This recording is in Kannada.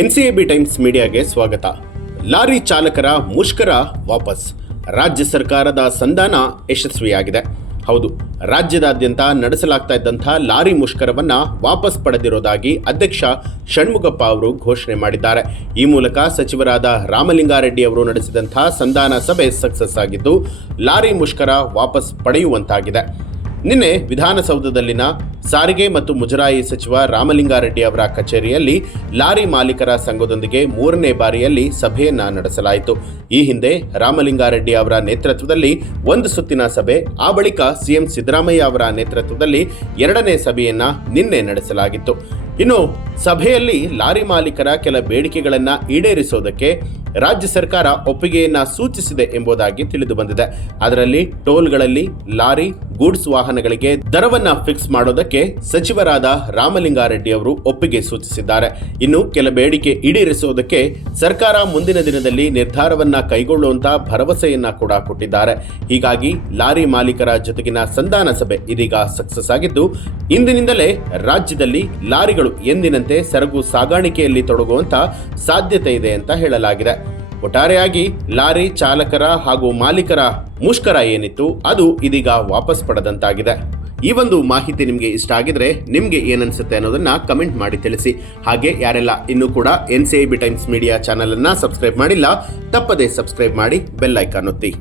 ಎನ್ಸಿಎಬಿ ಟೈಮ್ಸ್ ಮೀಡಿಯಾಗೆ ಸ್ವಾಗತ. ಲಾರಿ ಚಾಲಕರ ಮುಷ್ಕರ ವಾಪಸ್. ರಾಜ್ಯ ಸರ್ಕಾರದ ಸಂಧಾನ ಯಶಸ್ವಿಯಾಗಿದೆ. ಹೌದು, ರಾಜ್ಯದಾದ್ಯಂತ ನಡೆಸಲಾಗ್ತಾ ಇದ್ದಂಥ ಲಾರಿ ಮುಷ್ಕರವನ್ನು ವಾಪಸ್ ಪಡೆದಿರೋದಾಗಿ ಅಧ್ಯಕ್ಷ ಷಣ್ಮುಗಪ್ಪ ಅವರು ಘೋಷಣೆ ಮಾಡಿದ್ದಾರೆ. ಈ ಮೂಲಕ ಸಚಿವರಾದ ರಾಮಲಿಂಗಾರೆಡ್ಡಿ ಅವರು ನಡೆಸಿದಂಥ ಸಂಧಾನ ಸಭೆ ಸಕ್ಸಸ್ ಆಗಿದ್ದು ಲಾರಿ ಮುಷ್ಕರ ವಾಪಸ್ ಪಡೆಯುವಂತಾಗಿದೆ. ನಿನ್ನೆ ವಿಧಾನಸೌಧದಲ್ಲಿನ ಸಾರಿಗೆ ಮತ್ತು ಮುಜರಾಯಿ ಸಚಿವ ರಾಮಲಿಂಗಾರೆಡ್ಡಿ ಅವರ ಕಚೇರಿಯಲ್ಲಿ ಲಾರಿ ಮಾಲೀಕರ ಸಂಘದೊಂದಿಗೆ 3ನೇ ಬಾರಿಯಲ್ಲಿ ಸಭೆಯನ್ನ ನಡೆಸಲಾಯಿತು. ಈ ಹಿಂದೆ ರಾಮಲಿಂಗಾರೆಡ್ಡಿ ಅವರ ನೇತೃತ್ವದಲ್ಲಿ ಒಂದು ಸುತ್ತಿನ ಸಭೆ, ಆ ಬಳಿಕ ಸಿಎಂ ಸಿದ್ದರಾಮಯ್ಯ ಅವರ ನೇತೃತ್ವದಲ್ಲಿ 2ನೇ ಸಭೆಯನ್ನ ನಿನ್ನೆ ನಡೆಸಲಾಗಿತ್ತು. ಇನ್ನು ಸಭೆಯಲ್ಲಿ ಲಾರಿ ಮಾಲೀಕರ ಕೆಲ ಬೇಡಿಕೆಗಳನ್ನು ಈಡೇರಿಸೋದಕ್ಕೆ ರಾಜ್ಯ ಸರ್ಕಾರ ಒಪ್ಪಿಗೆಯನ್ನ ಸೂಚಿಸಿದೆ ಎಂಬುದಾಗಿ ತಿಳಿದು ಬಂದಿದೆ. ಅದರಲ್ಲಿ ಟೋಲ್ಗಳಲ್ಲಿ ಲಾರಿ ಗೂಡ್ಸ್ ವಾಹನಗಳಿಗೆ ದರವನ್ನ ಫಿಕ್ಸ್ ಮಾಡೋದಕ್ಕೆ ಸಚಿವರಾದ ರಾಮಲಿಂಗಾರೆಡ್ಡಿ ಅವರು ಒಪ್ಪಿಗೆ ಸೂಚಿಸಿದ್ದಾರೆ. ಇನ್ನು ಕೆಲ ಬೇಡಿಕೆ ಈಡೇರಿಸುವುದಕ್ಕೆ ಸರ್ಕಾರ ಮುಂದಿನ ದಿನದಲ್ಲಿ ನಿರ್ಧಾರವನ್ನ ಕೈಗೊಳ್ಳುವಂತ ಭರವಸೆಯನ್ನ ಕೂಡ ಕೊಟ್ಟಿದ್ದಾರೆ. ಹೀಗಾಗಿ ಲಾರಿ ಮಾಲೀಕರ ಜೊತೆಗಿನ ಸಂಧಾನ ಸಭೆ ಇದೀಗ ಸಕ್ಸಸ್ ಆಗಿದ್ದು ಇಂದಿನಿಂದಲೇ ರಾಜ್ಯದಲ್ಲಿ ಲಾರಿಗಳು ಎಂದಿನಂತೆ ಸರಕು ಸಾಗಾಣಿಕೆಯಲ್ಲಿ ತೊಡಗುವಂತ ಸಾಧ್ಯತೆ ಇದೆ ಅಂತ ಹೇಳಲಾಗಿದೆ. ಒಟ್ಟಾರೆಯಾಗಿ ಲಾರಿ ಚಾಲಕರ ಹಾಗೂ ಮಾಲೀಕರ ಮುಷ್ಕರ ಏನಿತ್ತು ಅದು ಇದೀಗ ವಾಪಸ್ ಪಡೆದಂತಾಗಿದೆ. ಈ ಒಂದು ಮಾಹಿತಿ ನಿಮಗೆ ಇಷ್ಟ ಆಗಿದ್ರೆ ನಿಮಗೆ ಏನನ್ಸುತ್ತೆ ಅನ್ನೋದನ್ನ ಕಮೆಂಟ್ ಮಾಡಿ ತಿಳಿಸಿ. ಹಾಗೆ ಯಾರೆಲ್ಲ ಇನ್ನೂ ಕೂಡ ಎನ್ಸಿಎಬಿ ಟೈಮ್ಸ್ ಮೀಡಿಯಾ ಚಾನಲ್ ಅನ್ನ ಸಬ್ಸ್ಕ್ರೈಬ್ ಮಾಡಿಲ್ಲ, ತಪ್ಪದೇ ಸಬ್ಸ್ಕ್ರೈಬ್ ಮಾಡಿ ಬೆಲ್ ಐಕಾನ್ ಒತ್ತಿ.